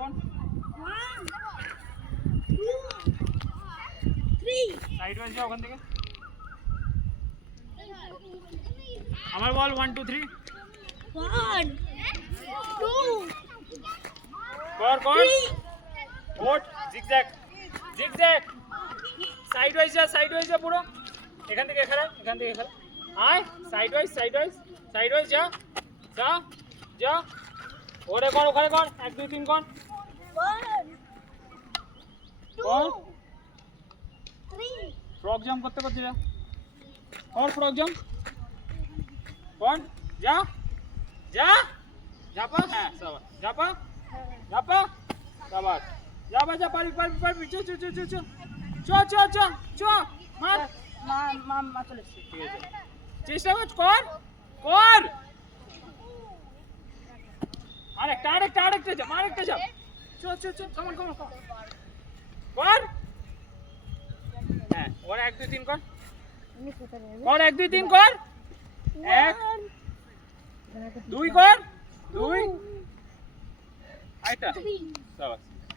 কোন 1 2 3 side wise যাও ওখান থেকে আমার বল 1 2 3 1 2 কর ওট জিগজ্যাগ সাইড ওয়াইজ যা পুরো এখান থেকে খেলা আয় সাইড ওয়াইজ যা ওরে কর ওখানে কর 1 2 3 কর 1 2 3 ফ্রগ জাম্প করতে যা और फ्रॉग जंप कौन जा जापा हाँ शाबाश जापा शाबाश जा पारी चो मार চলে এসেছে ঠিক আছে চেষ্টা কর আরেকটা যা আরেকটা যা চো কমন কর হ্যাঁ ওর 1 2 3 কর কর 1 2 3 কর 1 2 কর 2 আইটা শাবাশ